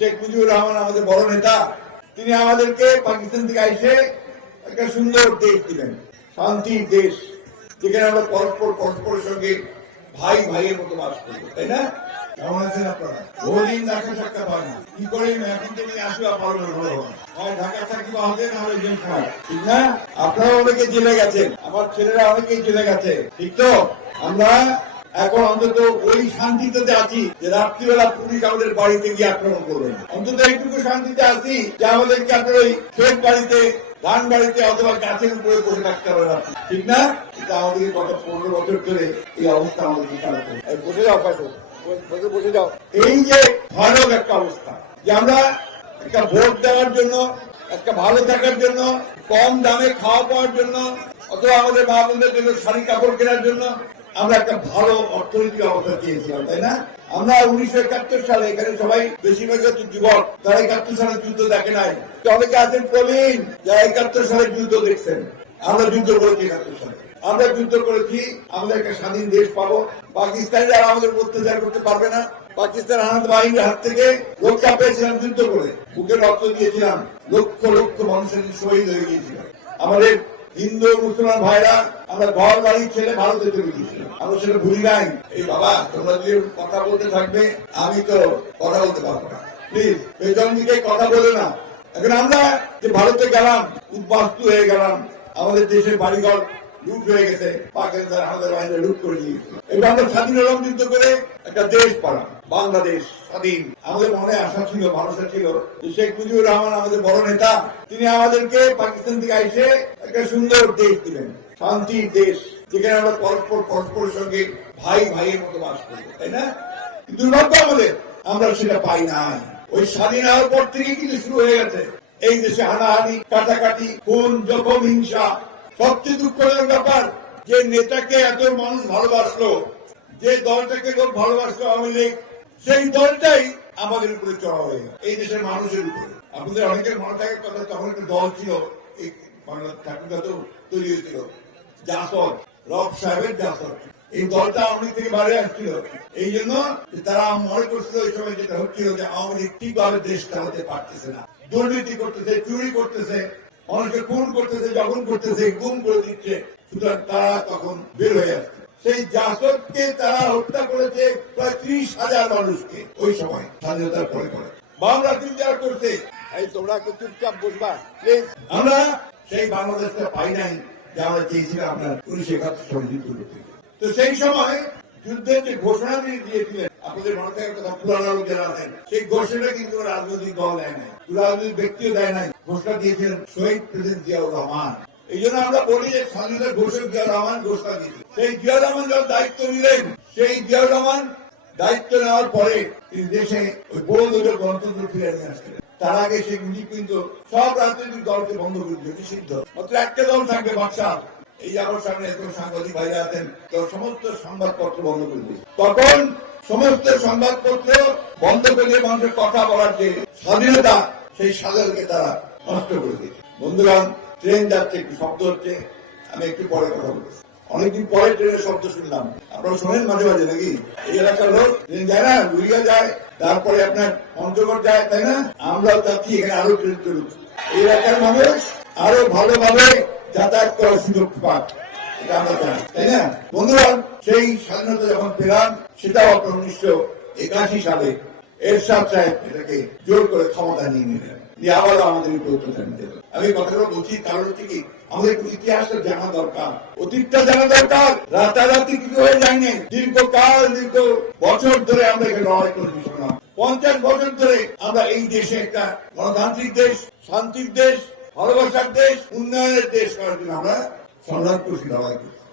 শেখ মুজিবুর রহমান আমাদের বড় নেতা, তিনি আমাদেরকে পাকিস্তান থেকে এসে একটা সুন্দর দেশ দিলেন, শান্তির দেশ, যেখানে আমরা পরস্পরের সঙ্গে ভাই ভাইয়ের মতো বাস করবো, তাই না? কেমন আছেন আপনারা? বহুদিন দেখা সাক্ষাৎ হয় না, কি করে এখন থেকে আসবা পারবেন ভালো হয়, ঢাকা চাকরি পাওয়া না হলে জেল খায়, ঠিক না? আপনারা অনেকে জেলে গেছেন, আমার ছেলেরা অনেকেই জেলে গেছে, ঠিক তো? আমরা এখন অন্তত ওই শান্তিতে আছি যে রাত্রিবেলা পুলিশ আমাদের বাড়িতে গিয়ে আক্রমণ করবে না, অন্তত এইটুকু শান্তিতে আছি যে আমাদেরকে আপনার ওই ক্ষেত বাড়িতে, ধান বাড়িতে অথবা গাছের উপরে বসে থাকতে হবে না, ঠিক না? এটা আমাদের গত 15 বছর ধরে এই অবস্থা আমাদেরকে খারাপ করে। বসে যাও বসে যাও। এই যে ভয়ানক একটা অবস্থা যে আমরা একটা ভোট দেওয়ার জন্য, একটা ভালো থাকার জন্য, কম দামে খাওয়া পাওয়ার জন্য, অথবা আমাদের মা বোনদের জন্য শাড়ি কাপড় কেনার জন্য আমরা একটা ভালো অর্থনৈতিক অবস্থা চেয়েছিলাম, তাই না? আমরা 1971 সালে এখানে সবাই বেশিরভাগ হচ্ছে যুবক, তারা 71 সালে যুদ্ধ দেখে নাই, অনেকে আছেন প্রবীণ যারা 71 সালে যুদ্ধ দেখছেন। আমরা যুদ্ধ করেছি 71 সালে, আমরা যুদ্ধ করেছি, আমাদের একটা স্বাধীন দেশ পাবো, পাকিস্তানিরা আমাদের অত্যাচার করতে পারবে না, পাকিস্তান আনন্দ বাহিনীর হাত থেকে রক্ষা পেয়েছিলাম যুদ্ধ করে, বুকে রক্ত দিয়েছিলাম, লক্ষ লক্ষ মানুষের শহীদ হয়ে গিয়েছিল। আমাদের হিন্দু মুসলমান ভাইরা আমরা ঘর বাড়ি ছেলে ভারতে চলে গিয়েছিলাম, আমরা সেটা ভুলি নাই। এই বাবা তোমরা যদি কথা বলতে থাকবে আমি তো কথা বলতে পারবো না, প্লিজ পেছন দিকে কথা বলে না। এখন আমরা যে ভারতে গেলাম, উদ্বাস্তু হয়ে গেলাম, আমাদের দেশের বাড়িঘর লুট হয়ে গেছে, পাকিস্তান আমাদের বাহিনীরা লুট করে দিয়েছিল। এবার আমরা স্বাধীন হলাম যুদ্ধ করে, একটা দেশ পালাম, বাংলাদেশ স্বাধীন। আমাদের মনে আশা ছিল, ভরসা ছিল যে শেখ মুজিবুর রহমান আমাদের বড় নেতা, তিনি আমাদেরকে পাকিস্তান থেকে এসে একটা সুন্দর দেশ দিলেন, শান্তির দেশ, যেখানে আমরা পরস্পরের সঙ্গে ভাই ভাইয়ের মতো বাস করবো, তাই না? দুর্ভাগ্য আমাদের, আমরা সেটা পাই নাই। ওই স্বাধীন হওয়ার পর থেকে কিন্তু শুরু হয়ে গেছে এই দেশে হানাহানি, কাটাকাটি, খুন, জখম, হিংসা। সবচেয়ে দুঃখজনক ব্যাপার, যে নেতাকে এত মানুষ ভালোবাসলো, যে দলটাকে লোক ভালোবাসলো আওয়ামী লীগ, সেই দলটাই আমাদের উপরে চড়া হয়ে গেল, এই দেশের মানুষের উপরে। আপনাদের অনেকের মনে থাকার কথা, তখন একটা দল ছিল, এই বাংলা ঠাকুরটা তো তৈরি হয়েছিল, জাসদ, রব সাহেবের জাসদ। এই দলটা আওয়ামী লীগ থেকে বাইরে আসছিল, এই জন্য তারা মনে করছিল ওই সময় যেটা হচ্ছিল যে আওয়ামী লীগ ঠিকভাবে দেশ চালাতে পারতেছে না, দুর্নীতি করতেছে, চুরি করতেছে, মানুষকে খুন করতেছে, জখম করতেছে, গুম করে দিচ্ছে, সুতরাং তারা তখন বের হয়ে আসছে। সেই জাসদকে তারা হত্যা করেছে প্রায় 30,000 মানুষকে ওই সময় স্বাধীনতার পরে করে। বাংলা যারা করছে, এই তোমরা একটু চুপচাপ বসবা প্লিজ। আমরা সেই বাংলাদেশটা পাই নাই যে আমরা চেয়েছিলাম আপনার 1971 সালে যুদ্ধ করতে। তো সেই সময় যুদ্ধের যে ঘোষণা দিয়ে দিয়েছিলেন, আপনাদের মনে থাকার কথা, পুরানো লোক যারা আছেন, সেই ঘোষণা কিন্তু রাজনৈতিক দল দেয় নাই, রাজনৈতিক ব্যক্তিও দেয় নাই, ঘোষণা দিয়েছিলেন শহীদ প্রেসিডেন্ট জিয়াউর রহমান। এই জন্য আমরা বলি যে স্বাধীনতার ঘোষক জিয়াউর রহমান ঘোষণা দিয়েছেন। সেই জিয়াউর রহমান যখন দায়িত্ব নিলেন, সেই জিয়াউর রহমান দায়িত্ব নেওয়ার পরে তিনি দেশে ওই বড় দলের গণতন্ত্র ফিরে নিয়ে আসছিলেন। তার আগে সেই মুজিব কিন্তু সব রাজনৈতিক দলকে বন্ধ করে দিয়েছে, নিষিদ্ধ, মাত্র একটা দল থাকবে বাদশাহ। এই যে আমার সামনে এত সাংবাদিক ভাইরা আছেন, সমস্ত সংবাদপত্র বন্ধ করে দিয়েছে। তখন সমস্ত সংবাদপত্র বন্ধ করে দিয়ে মানুষের কথা বলার যে স্বাধীনতা, সেই স্বাধীনতাকে তারা নষ্ট করে দিয়েছে। বন্ধুগণ, ট্রেন যাচ্ছে, একটু শব্দ হচ্ছে, আমি একটু পরে কথা বলছি। অনেকদিন পরে ট্রেনের শব্দ শুনলাম, আপনারা শোনেন মাঝে মাঝে নাকি? এই এলাকার লোক ট্রেন যায় না, লুইয়া যায়, তারপরে আপনার পঞ্চগড় যায়, তাই না? আমরাও চাচ্ছি এখানে আরো ট্রেন চলুক, এই এলাকার মানুষ আরো ভালোভাবে যাতায়াত করার সুযোগ পাক, এটা আমরা চাই, তাই না? বন্ধুগণ, সেই স্বাধীনতা যখন পেলাম, সেটাও আপনার 1981 সালে এরশাদ সাহেব এটাকে জোর করে ক্ষমতা নিয়ে নিলেন, নিয়ে আবারও আমাদের উপর অত্যাচার নিতে হবে। আমি কথাগুলো বলছি কারণ হচ্ছে কি, আমাদের ইতিহাসটা জানা দরকার, অতীতটা জানা দরকার। রাতারাতি কিছু হয়ে যায়নি, দীর্ঘকাল, দীর্ঘ বছর ধরে আমরা এখানে লড়াই করে শুনলাম। 50 বছর ধরে আমরা এই দেশে একটা গণতান্ত্রিক দেশ, শান্তির দেশ, ভালোবাসার দেশ, উন্নয়নের দেশ করার জন্য আমরা সংগ্রাম করছি, লড়াই করছি।